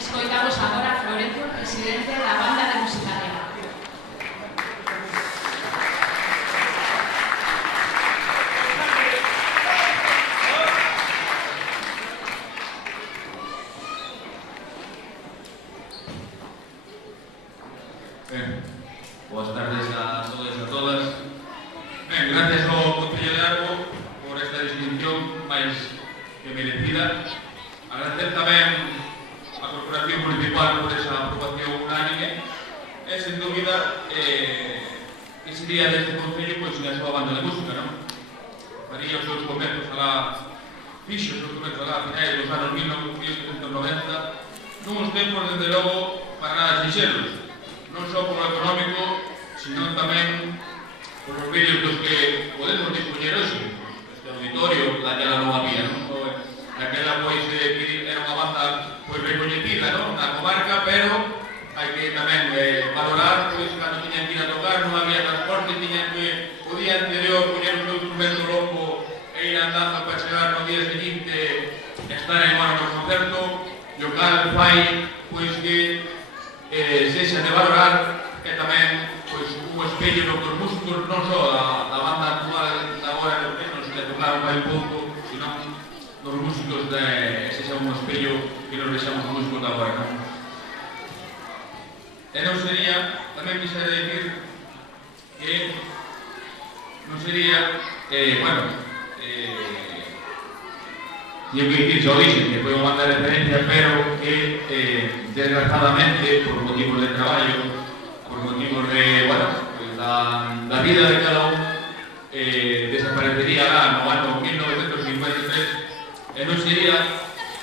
Escoitamos agora a Florencio, presidente da Banda de Música Nega. Boas tardes a todos e a todas. Gracias ao Concello de Arbo por esta distinción máis que merecida. Agradecer tamén a Corporación Municipal por esa aprobación unánime e, sen dúbida, que sería deste Concello pois a súa banda de música, non? Faría os seus comezos alá, fixo os seus comezos alá a finais dos anos 1990, nuns tempos, desde logo, para nada sinxelos, non só polo económico, sino tamén por os vídeos dos que podemos dispoñer hoxe. Este auditorio, daquela non había, non? Daquela, pois, era unha banda pois recoñecida, non? Na comarca, pero hai que tamén valorar, pois, cando tiñan que ir a tocar, non había transporte, tiñan que, o día anterior, poñer o seu instrumento longo e ir andando para chegar no día seguinte, estar en hora no concerto, e o cal fai, pois, que sexa de valorar e tamén pois, un espello no que os músicos non só da banda actual da agora non se tocaron vai un pouco, senón dos músicos sexa un espello que nos deixamos os músicos da agora, non? E non sería, tamén quixera dicir que non sería, eu que dicir, xa o dixen, que foi unha banda de referencia, pero que, desgraciadamente, por motivos de traballo, por motivos de, da vida de cada un, desaparecería lá no ano 1953, e non sería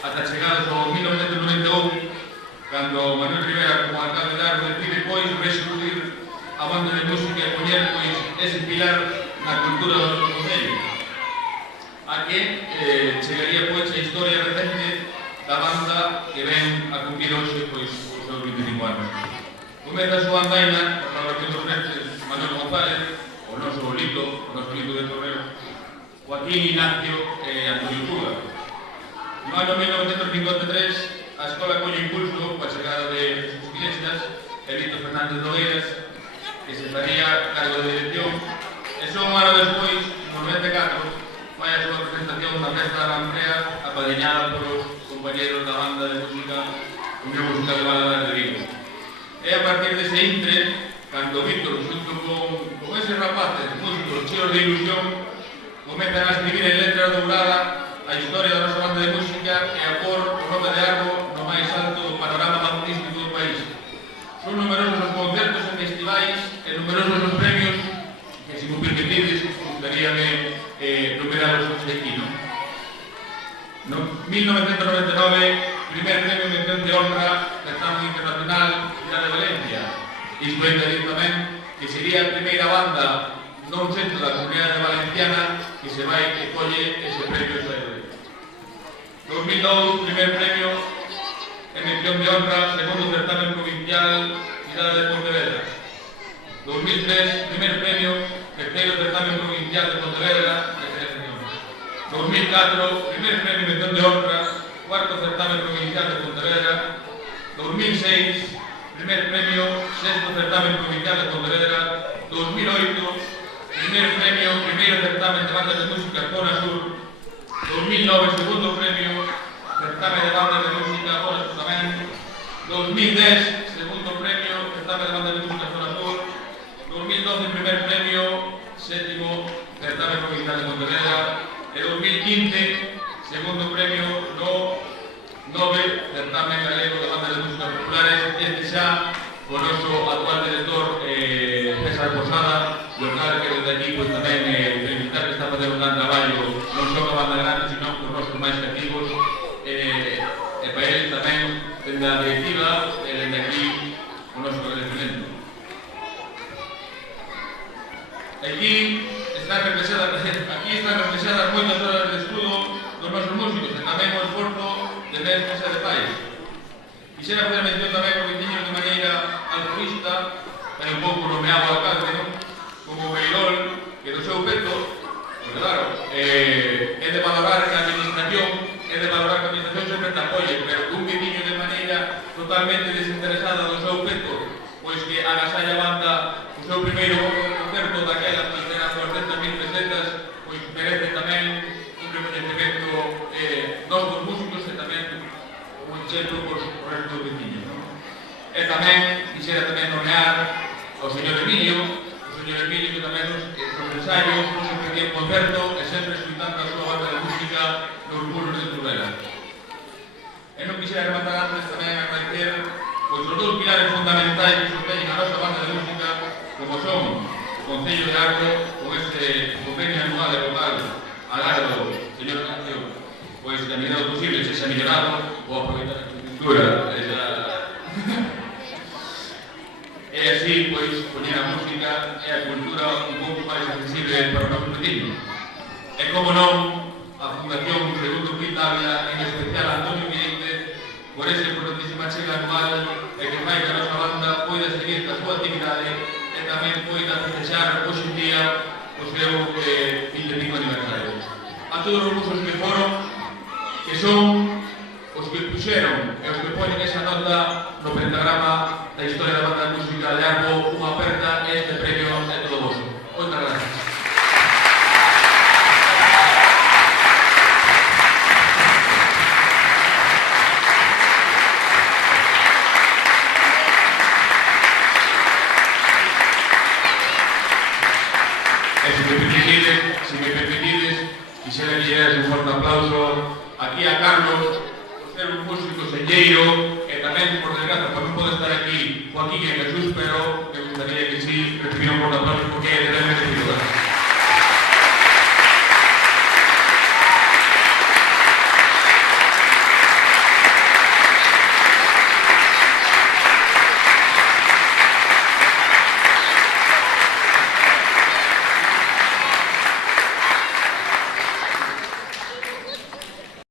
ata chegados ao 1991, cando Manuel Rivera, como alcalde de Arbo, decide, pois, restituir a banda de música e poñer, pois, ese pilar na cultura do noso concello, a que chegaría pois a historia recente da banda que ven a cumplir hoxe pois os seus 25 anos. Comeza a súa andaina por colaboración dos mestres Manuel González, o noso Lito de Torreo, Joaquín Ignacio e Antonio Tuga. No ano 1953 a escola colle impulso coa chegada de Jesús Iglesias e Lito Fernández Nogueiras, que se faría cargo de dirección, e só un ano despois, no 94, vai a súa presentación na Festa da Lamprea, apadriñada polos compañeros da banda de música Unión Musical de Valadares de Vigo. E a partir dese intre, cando Víctor, xunto con eses rapaces músicos cheos de ilusión, comezan a escribir en letra dourada a historia da nosa banda de música e a por o nome de Arbo no máis alto do panorama magnífico do país. Son numerosos os concertos en festivais e numerosos os premios que, se me permitides, gustaríame numeraros aquí, non? No 1999, primer premio de mención de honra certamen internacional Cidade de Valencia. Isto é decir tamén que sería a primeira banda non centro da comunidade valenciana que se vai e colle ese premio Cidade de Valencia. 2002, primer premio en mención de honra, segundo certamen provincial Cidade de Pontevedra. 2003, primer premio, terceiro certamen provincial de Pontevedra, 2004, primer premio de mención de honra, cuarto certamen provincial de Pontevedra. 2006, primer premio, sexto certamen provincial de Pontevedra. 2008, primer premio, primeiro certamen de bandas de música Zona Sur. 2009, segundo premio, certamen de bandas de música Zona Sur tamén. 2010, segundo premio, certamen de bandas de música Zona Sur. 2012, primer premio, sétimo certamen provincial de Pontevedra. E 2015, segundo premio no 9 certamen galego de bandas de música populares, este xa con o noso actual director César Posada, local que desde aquí pues, tamén felicitar que está facendo un gran traballo non só ca banda grande, sino con os nosos máis cativos, e para ele tamén dende a directiva e dende aquí o noso agradecimento. Aquí están reflexadas moitas horas de estudo dos nosos músicos e tamén o esforzo de ver mesa de pais. Quixera fazer mención tamén o que tiño de maneira altruista, e un pouco nomeado alcalde, non? Como Beirol, que do seu peto, porque claro, é de valorar que a administración sempre te apoie, pero un veciño de maneira totalmente desinteresada do seu feito, pois que agasalla a banda o seu primeiro concerto daquela que era 400.000 pesetas, pois merece tamén un reconhecimento nós dos músicos e tamén un exemplo por o resto dos veciños. E tamén, quixera tamén nomear ao señor Emilio que tamén nos ensaios nos ofrecía un concerto e sempre escutando a súa banda de música nos muros de Tudela. E non quixera rematar antes tamén agradecer pois os dous pilares fundamentais que sosteñen a nosa banda de música, como son o Concello de Ardo, con este convenio anual e local agardo, señor Cancio, pois que a medida do posible se xa millorado ou aproveitar a infraestructura e así, pois, poñer a música e a cultura un pouco máis accesible para os nosos vecinos. E como non, a Fundación Segundo Quinta Ávila, en especial Antonio Quirente, por esa importantísima chega anual e que fai que a nosa banda poida seguir a súa actividade e tamén poida festexar hoxe en día o seu 25 aniversario. A todos os musos que foron, que son os que puxeron e os que poñen esa nota no pentagrama da historia da banda de música de Arbo, unha aperta e este premio é todo voso. Moitas gracias. E se me permitides, quixera que un forte aplauso aquí a Carlos, por ser un músico selleiro, e tamén, por desgraza, por non poder estar aquí, Joaquín e Jesús